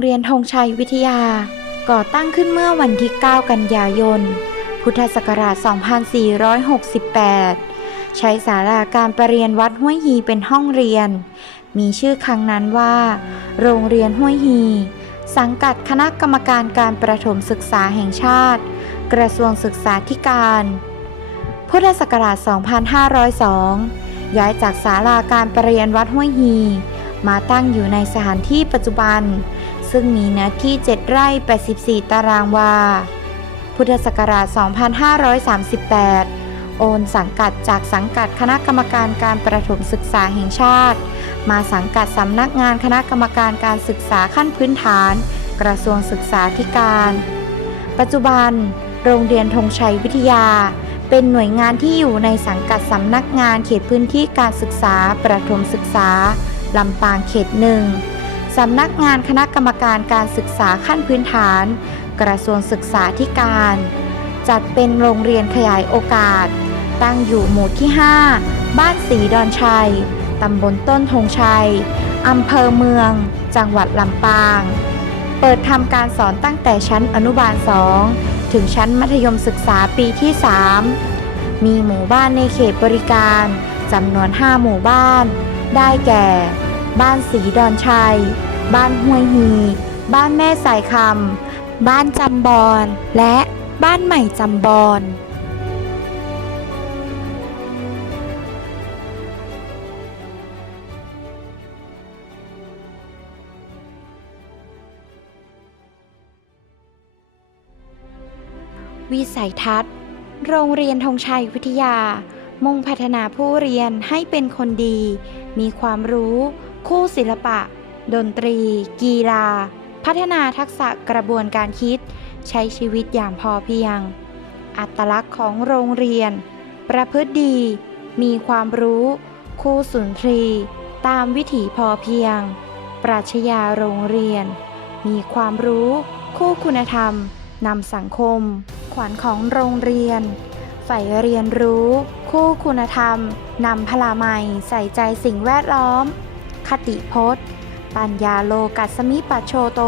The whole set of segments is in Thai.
โรงเรียนธงชัยวิทยา ก่อตั้งขึ้นเมื่อวันที่ 9 กันยายน พุทธศักราช 2468 ใช้ศาลาการประเรียนวัดห้วยฮีเป็นห้องเรียน มีชื่อครั้งนั้นว่า โรงเรียนห้วยฮี สังกัดคณะกรรมการการประถมศึกษาแห่งชาติ กระทรวงศึกษาธิการ พุทธศักราช 2502 ย้ายจากศาลาการประเรียนวัดห้วยฮีมาตั้งอยู่ในสถานที่ปัจจุบัน ซึ่งมีเนื้อที่ 7 ไร่ 84 ตารางวา พุทธศักราช 2538 โอนสังกัดจากสังกัดคณะกรรมการการประถมศึกษาแห่งชาติ มาสังกัดสำนักงานคณะกรรมการการศึกษาขั้นพื้นฐาน กระทรวงศึกษาธิการ ปัจจุบัน โรงเรียนธงชัยวิทยาเป็นหน่วยงานที่อยู่ในสังกัดสำนักงานเขตพื้นที่การศึกษา ประถมศึกษา ลำปางเขตหนึ่ง สำนักงานคณะกรรมการการศึกษาขั้นพื้นฐาน กระทรวงศึกษาธิการ จัดเป็นโรงเรียนขยายโอกาส ตั้งอยู่หมู่ที่ 5 บ้านสีดอนชัย ตำบลต้นธงชัย อำเภอเมือง จังหวัดลำปาง เปิดทำการสอนตั้งแต่ชั้นอนุบาล 2 ถึงชั้นมัธยมศึกษาปีที่ 3 มีหมู่บ้านในเขตบริการจำนวน 5 หมู่บ้าน ได้แก่ บ้านสีดอนชัย บ้านห้วยฮี บ้านแม่สายคำ บ้านจำบอน และบ้านใหม่จำบอนวิสัยทัศน์ โรงเรียนธงชัยวิทยา มุ่งพัฒนาผู้เรียนให้เป็นคนดี มีความรู้ คู่ศิลปะ ดนตรี กีฬา พัฒนาทักษะกระบวนการคิด ใช้ชีวิตอย่างพอเพียง อัตลักษณ์ของโรงเรียน ประพฤติดี มีความรู้ คู่สุนทรี ตามวิถีพอเพียง ปรัชญาโรงเรียน มีความรู้ คู่คุณธรรมนำสังคม ขวัญของโรงเรียนใฝ่เรียนรู้ คู่คุณธรรม นำพลามัย ใส่ใจสิ่งแวดล้อม คติพจน์ ปัญญาโลกัสมิปัชโชโต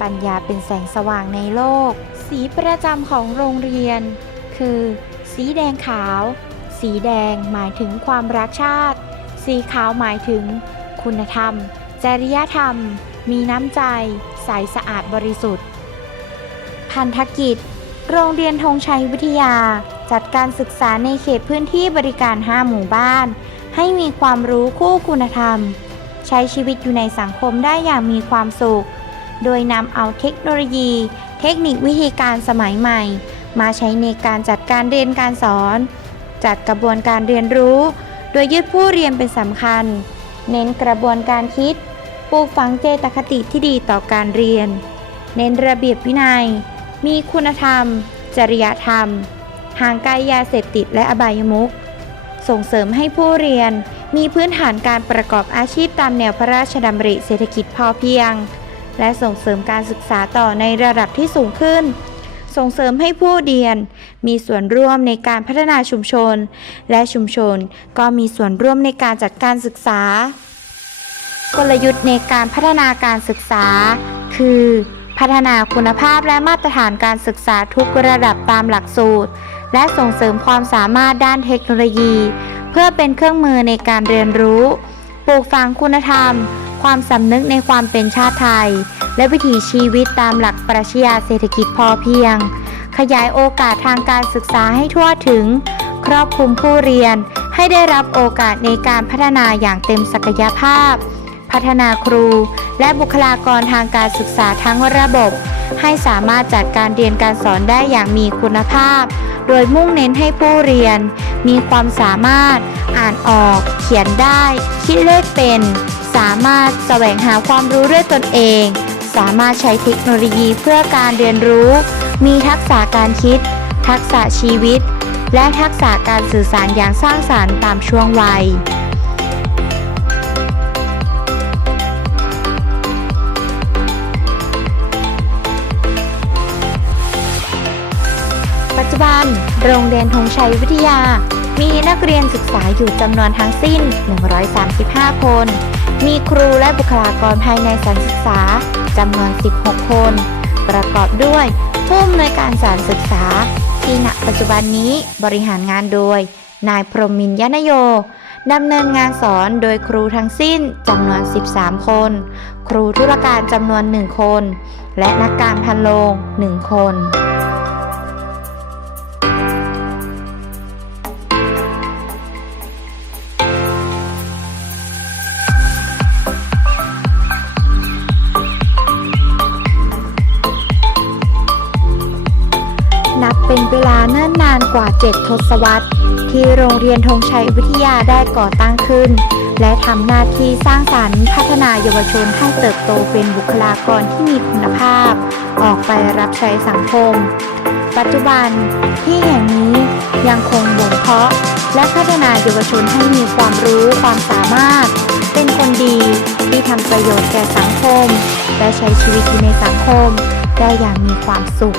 ปัญญาเป็นแสงสว่างในโลก สีประจำของโรงเรียน คือ สีแดงขาว สีแดงหมายถึงความรักชาติ สีขาวหมายถึง คุณธรรม จริยธรรม มีน้ำใจ ใสสะอาดบริสุทธิ์ พันธกิจ โรงเรียนธงชัยวิทยาจัดการศึกษาในเขตพื้นที่บริการ 5 หมู่บ้าน ให้มีความรู้คู่คุณธรรม ใช้ชีวิตอยู่ในสังคมได้อย่างมีความสุข โดยนำเอาเทคโนโลยี เทคนิควิธีการสมัยใหม่ มาใช้ในการจัดการเรียนการสอน จัดกระบวนการเรียนรู้ โดยยึดผู้เรียนเป็นสำคัญ เน้นกระบวนการคิดปลูกฝังเจตคติที่ดีต่อการเรียน เน้นระเบียบวินัย มีคุณธรรม จริยธรรม ห่างไกลยาเสพติดและอบายมุขส่งเสริมให้ผู้เรียน มีพื้นฐานการประกอบอาชีพตามแนวพระราชดำริเศรษฐกิจพอเพียง และส่งเสริมการศึกษาต่อในระดับที่สูงขึ้น ส่งเสริมให้ผู้เรียน มีส่วนร่วมในการพัฒนาชุมชน และชุมชนก็มีส่วนร่วมในการจัดการศึกษา กลยุทธ์ในการพัฒนาการศึกษา คือ พัฒนาคุณภาพและมาตรฐานการศึกษาทุกระดับตามหลักสูตร และส่งเสริมความสามารถด้านเทคโนโลยี เพื่อเป็นเครื่องมือในการเรียนรู้ ปลูกฝังคุณธรรม ความสำนึกในความเป็นชาติไทย และวิถีชีวิตตามหลักปรัชญาเศรษฐกิจพอเพียง ขยายโอกาสทางการศึกษาให้ทั่วถึง ครอบคลุมผู้เรียน ให้ได้รับโอกาสในการพัฒนาอย่างเต็มศักยภาพ พัฒนาครู และบุคลากรทางการศึกษาทั้งระบบให้สามารถจัดการเรียนการสอนได้อย่างมีคุณภาพ โดยมุ่งเน้นให้ผู้เรียน มีความสามารถอ่านออก เขียนได้ คิดเลขเป็น สามารถแสวงหาความรู้ด้วยตนเอง สามารถใช้เทคโนโลยีเพื่อการเรียนรู้ มีทักษะการคิด ทักษะชีวิต และทักษะการสื่อสารอย่างสร้างสารรค์ตามช่วงวัย ปัจจุบัน โรงเรียนธงชัยวิทยา มีนักเรียนศึกษาอยู่จำนวนทั้งสิ้น 135 คน มีครูและบุคลากรภายในสถานศึกษาจำนวน 16 คน ประกอบด้วย ผู้อำนวยการสถานศึกษา ที่ณปัจจุบันนี้บริหารงานโดย นายพรหมินยานโยดำเนินงานสอนโดยครูทั้งสิ้นจำนวน 13 คน ครูธุรการจำนวน 1 คน และนักการพันโลง 1 คน เป็นเวลาเนิ่นนานกว่า 7 ทศวรรษ ที่โรงเรียนธงชัยวิทยาได้ก่อตั้งขึ้น และทำหน้าที่สร้างสรรค์พัฒนาเยาวชนให้เติบโตเป็นบุคลากรที่มีคุณภาพ ออกไปรับใช้สังคม ปัจจุบันที่แห่งนี้ยังคงบ่มเพาะ และพัฒนาเยาวชนให้มีความรู้ความสามารถ เป็นคนดีที่ทำประโยชน์แก่สังคม และใช้ชีวิตอยู่ในสังคม ได้อย่างมีความสุข